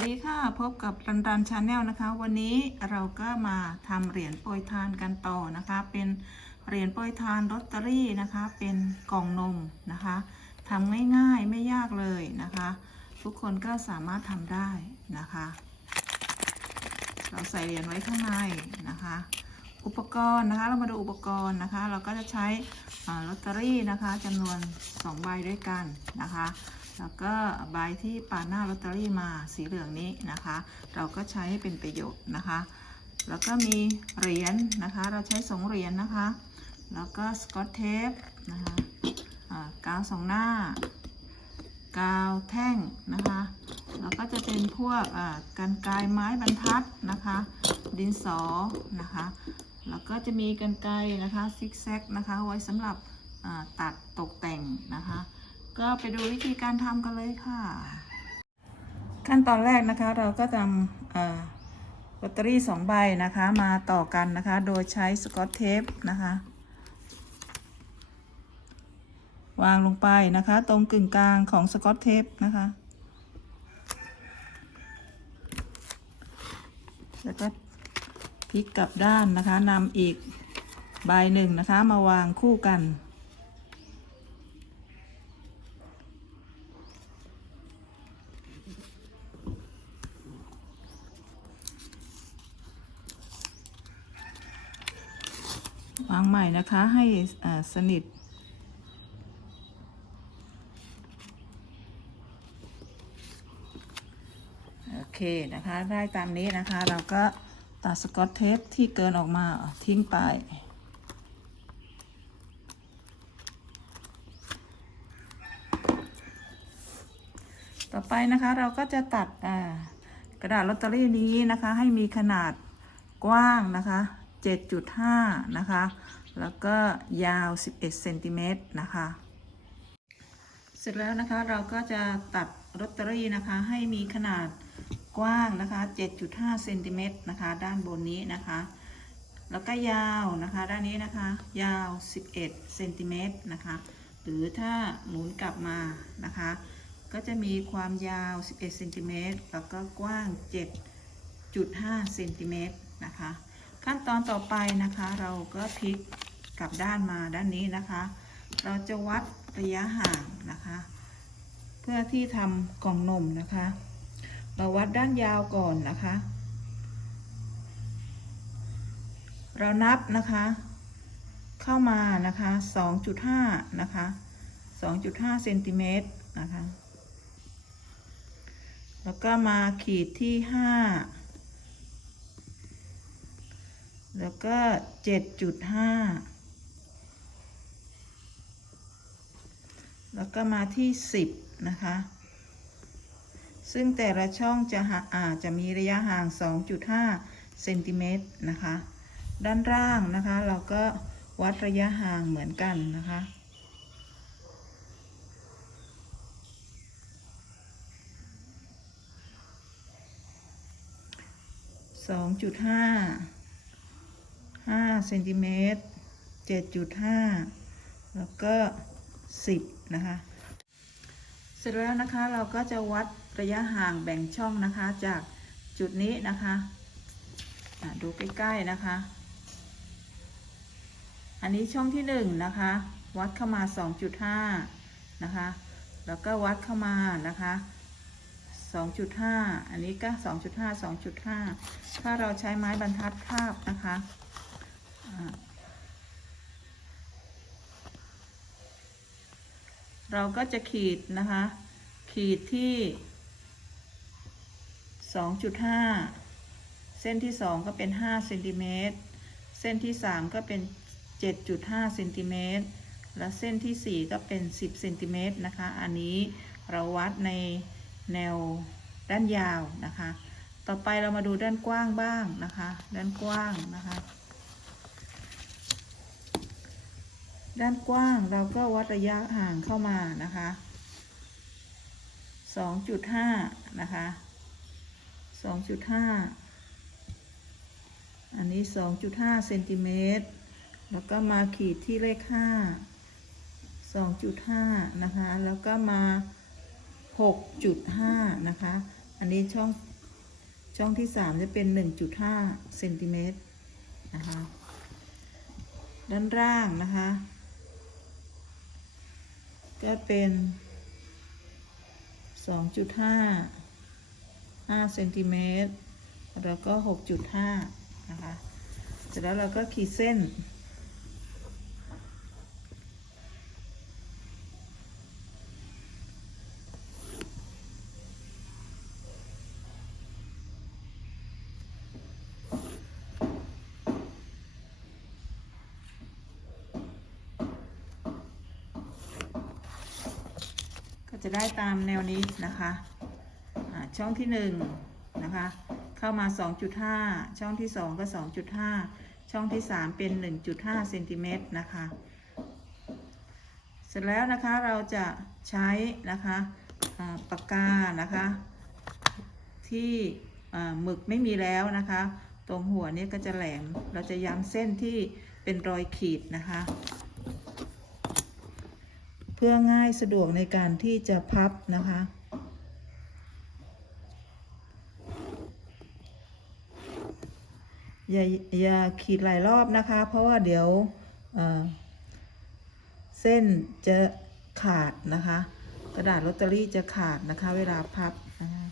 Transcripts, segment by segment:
วัสดีค่ะ พบกับรันรันชาแนลนะคะ วันนี้เราก็มาทำเหรียญโปรยทานกันต่อนะคะ เป็นเหรียญโปรยทานลอตเตอรี่นะคะ เป็นกล่องนมนะคะทำง่ายๆไม่ยากเลยนะคะ ทุกคนก็สามารถทำได้นะคะ เราใส่เหรียญไว้ข้างในนะคะ อุปกรณ์นะคะเรามาดูอุปกรณ์นะคะ เราก็จะใช้ลอตเตอรี่นะคะจำนวน2ใบด้วยกันนะคะ แล้วก็ใบที่ปาหน้าลอตเตอรี่มาสีเหลืองนี้นะคะ เราก็ใช้ให้เป็นประโยชน์นะคะ แล้วก็มีเหรียญนะคะ เราใช้สองเหรียญนะคะ แล้วก็สกอตเทปนะคะกาวสองหน้า กาวแท่งนะคะ แล้วก็จะเป็นพวกกันไกรไม้บรรทัดนะคะ ดินสอนะคะ แล้วก็จะมีกันไกนะคะซิกแซกนะคะ ไว้สำหรับตัดตกแต่งนะคะ ก็ไปดูวิธีการทำกันเลยค่ะ ขั้นตอนแรกนะคะเราก็นำเอ่อลอตเตอรี่สองใบนะคะมาต่อกันนะคะ โดยใช้สกอตเทปนะคะ วางลงไปนะคะ ตรงกึ่งกลางของสกอตเทปนะคะ แล้วก็พลิกกลับด้านนะคะนำอีกใบหนึ่งนะคะมาวางคู่กัน วางใหม่นะคะให้สนิท โอเคนะคะ ได้ตามนี้นะคะ เราก็ตัดสกอตเทปที่เกินออกมาทิ้งไปต่อไปนะคะเราก็จะตัดกระดาษลอตเตอรี่นี้นะคะ ให้มีขนาดกว้างนะคะ 7.5 นะคะ แล้วก็ยาว 11เซนติเมตรนะคะ เสร็จแล้วนะคะเราก็จะตัดลอตเตอรี่นะคะให้มีขนาดกว้างนะคะ 7.5เซนติเมตรนะคะ ด้านบนนี้นะคะ แล้วก็ยาวนะคะ ด้านนี้นะคะ ยาว 11เซนติเมตรนะคะ หรือถ้าหมุนกลับมานะคะ ก็จะมีความยาว 11เซนติเมตรแล้วก็กว้าง 7.5เซนติเมตรนะคะ ขั้นตอนต่อไปนะคะ เราก็พลิกกลับด้านมาด้านนี้นะคะ เราจะวัดระยะห่างนะคะ เพื่อที่ทำกล่องนมนะคะ เราวัดด้านยาวก่อนนะคะ เรานับนะคะ เข้ามานะคะ 2.5 นะคะ 2.5เซนติเมตรนะคะ แล้วก็มาขีดที่ 5 แล้วก็7.5แล้วก็มาที่10นะคะ ซึ่งแต่ละช่องจะหาอาจจะมีระยะห่าง 2.5เซนติเมตรนะคะ ด้านล่างนะคะ เราก็วัดระยะห่างเหมือนกันนะคะสองจุดห้า 2.5 5เซนติเมตร7.5แล้วก็10นะคะ เสร็จแล้วนะคะเราก็จะวัดระยะห่างแบ่งช่องนะคะจากจุดนี้นะคะดูใกล้ๆนะคะ อันนี้ช่องที่หนึ่งนะคะ วัดเข้ามา2.5นะคะ แล้วก็วัดเข้ามานะคะ2.5 อันนี้ก็ 2.5 2.5 ถ้าเราใช้ไม้บรรทัดคาบนะคะ เราก็จะขีดนะคะ ขีดที่ 2.5 เส้นที่ 2 ก็เป็น 5 เซนติเมตร เส้นที่ 3 ก็เป็น 7.5 เซนติเมตร และเส้นที่ 4 ก็เป็น 10 เซนติเมตรนะคะ อันนี้เราวัดในแนวด้านยาวนะคะ ต่อไปเรามาดูด้านกว้างบ้างนะคะ ด้านกว้างนะคะ ด้านกว้างเราก็วัดระยะห่างเข้ามานะคะ 2.5 นะคะ 2.5 อันนี้ 2.5เซนติเมตร แล้วก็มาขีดที่เลข 5 2.5 นะคะ แล้วก็มา 6.5 นะคะ อันนี้ช่องช่องที่สามจะเป็นหนึ่งจุดห้าเซนติเมตรนะคะ ด้านล่างนะคะ ก็เป็นสองจุดห้าห้าเซนติเมตรแล้วก็หกจุดห้านะคะ เสร็จแล้วเราก็ขีดเส้น จะได้ตามแนวนี้นะคะช่องที่หนึ่งนะคะเข้ามา 2.5 ช่องที่ 2 ก็ 2.5 ช่องที่ 3 เป็น 1.5เซนติเมตรนะคะเสร็จแล้วนะคะเราจะใช้นะคะปากกานะคะที่หมึกไม่มีแล้วนะคะ ตรงหัวนี้ก็จะแหลมเราจะย้ำเส้นที่เป็นรอยขีดนะคะ เพื่อง่ายสะดวกในการที่จะพับนะคะ อย่าอย่าขีดหลายรอบนะคะ เพราะว่าเดี๋ยวเเส้นจะขาดนะคะ กระดาษลอตเตอรี่จะขาดนะคะ เวลาพับนะคะ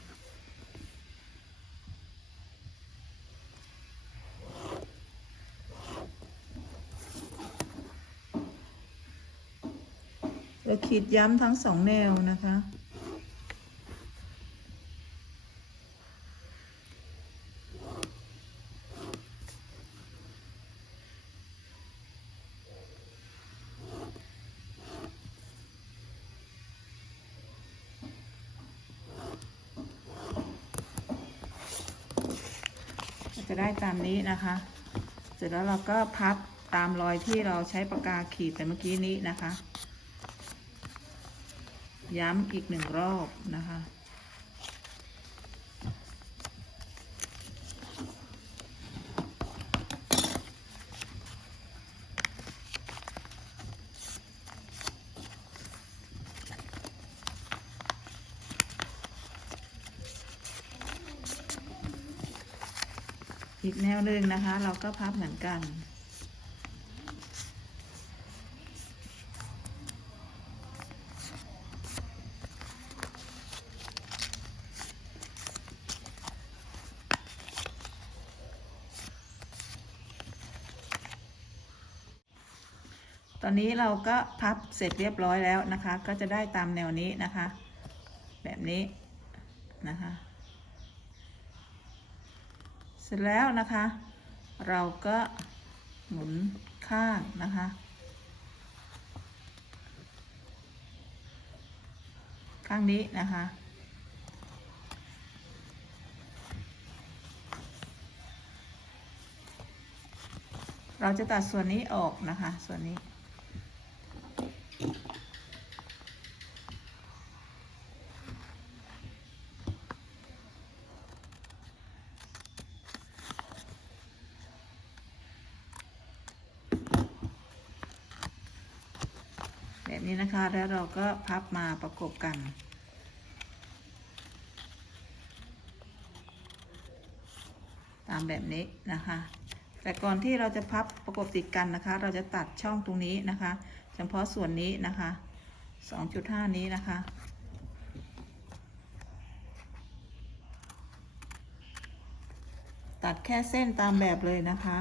เราขีดย้ำทั้งสองแนวนะคะ จะได้ตามนี้นะคะ เสร็จแล้วเราก็พับตามรอยที่เราใช้ปากกาขีดไปเมื่อกี้นี้นะคะ ย้ำอีกหนึ่งรอบนะคะ อีกแนวหนึ่งนะคะ เราก็พับเหมือนกัน นี้เราก็พับเสร็จเรียบร้อยแล้วนะคะ ก็จะได้ตามแนวนี้นะคะ แบบนี้นะคะ เสร็จแล้วนะคะ เราก็หมุนข้างนะคะ ข้างนี้นะคะเราจะตัดส่วนนี้ออกนะคะ ส่วนนี้ แบบนี้นะคะแล้วเราก็พับมาประกบกัน ตามแบบนี้นะคะ แต่ก่อนที่เราจะพับประกบติดกันนะคะ เราจะตัดช่องตรงนี้นะคะ เฉพาะส่วนนี้นะคะ 2.5 นี้นะคะตัดแค่เส้นตามแบบเลยนะคะ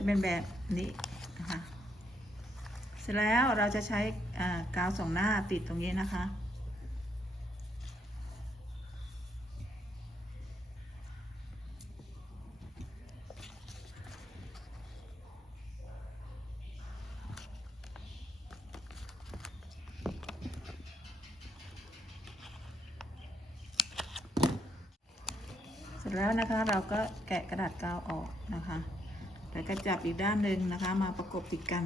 จะเป็นแบบนี้นะคะเสร็จแล้วเราจะใช้กาวสองหน้าติดตรงนี้นะคะ เสร็จแล้วนะคะเราก็แกะกระดาษกาวออกนะคะ แล้วก็จับอีกด้านหนึ่งนะคะ มาประกบติดกัน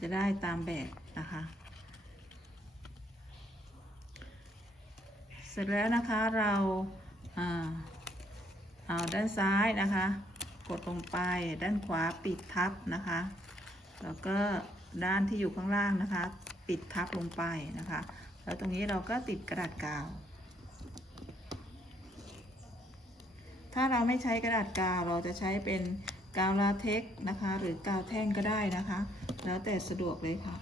จะได้ตามแบบนะคะ เสร็จแล้วนะคะเราอ่าเอาด้านซ้ายนะคะ กดลงไปด้านขวาปิดทับนะคะ แล้วก็ ด้านที่อยู่ข้างล่างนะคะ ปิดทับลงไปนะคะ แล้วตรงนี้เราก็ติดกระดาษกาว ถ้าเราไม่ใช้กระดาษกาวเราจะใช้เป็นกาวลาเท็กนะคะ หรือกาวแท่งก็ได้นะคะ แล้วแต่สะดวกเลยค่ะ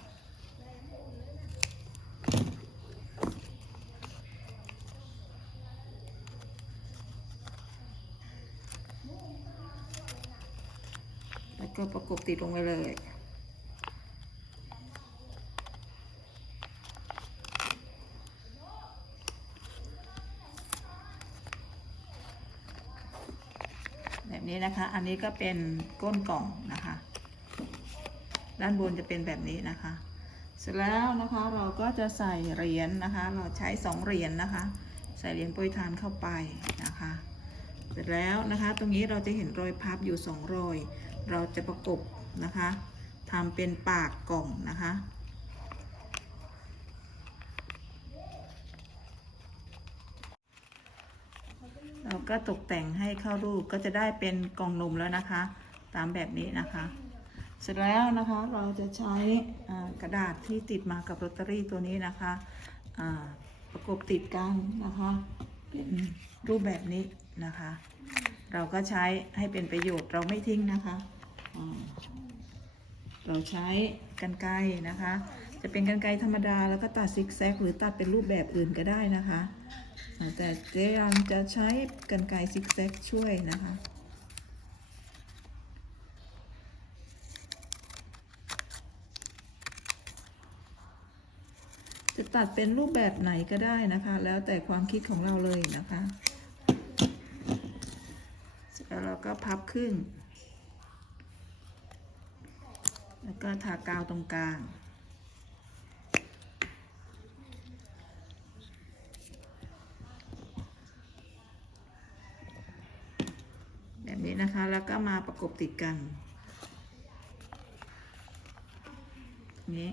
แล้วก็ประกบติดลงไปเลย แบบนี้นะคะ อันนี้ก็เป็นก้นกล่องนะคะ ด้านบนจะเป็นแบบนี้นะคะ เสร็จแล้วนะคะเราก็จะใส่เหรียญนะคะ เราใช้สองเหรียญนะคะ ใส่เหรียญโปรยทานเข้าไปนะคะ เสร็จแล้วนะคะ ตรงนี้เราจะเห็นรอยพับอยู่สองรอย เราจะประกบนะคะทำเป็นปากกล่องนะคะ เรา ก็ตกแต่งให้เข้ารูปก็จะได้เป็นกล่องนมแล้วนะคะ ตามแบบนี้นะคะ เสร็จแล้วนะคะเราจะใช้กระดาษที่ติดมากับลอตเตอรี่ตัวนี้นะคะประกบติดกันนะคะเป็นรูปแบบนี้นะคะ เราก็ใช้ให้เป็นประโยชน์เราไม่ทิ้งนะคะเราใช้กันไกนะคะ จะเป็นกันไกธรรมดาแล้วก็ตัดซิกแซกหรือตัดเป็นรูปแบบอื่นก็ได้นะคะ แต่เจ๊ยังจะใช้กันไกรซิกแซกช่วยนะคะจะตัดเป็นรูปแบบไหนก็ได้นะคะ แล้วแต่ความคิดของเราเลยนะคะเสร็จแล้วเราก็พับครึ่ง แล้วก็ทากาวตรงกลาง แบบนี้นะคะ แล้วก็มาประกบติดกันนี้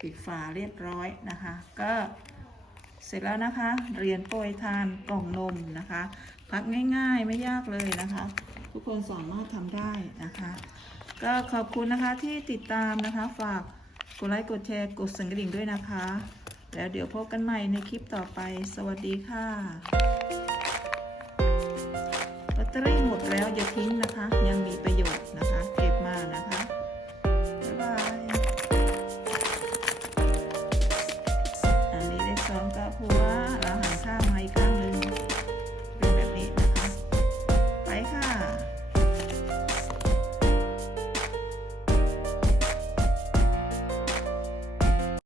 ปิดฝาเรียบร้อยนะคะ ก็เสร็จแล้วนะคะ เรียญโปรยทานกล่องนมนะคะ พักง่ายๆไม่ยากเลยนะคะ ทุกคนสามารถทำได้นะคะ ก็ขอบคุณนะคะที่ติดตามนะคะ ฝากกดไลค์กดแชร์กดสั่นกระดิ่งด้วยนะคะ แล้วเดี๋ยวพบกันใหม่ในคลิปต่อไป สวัสดีค่ะ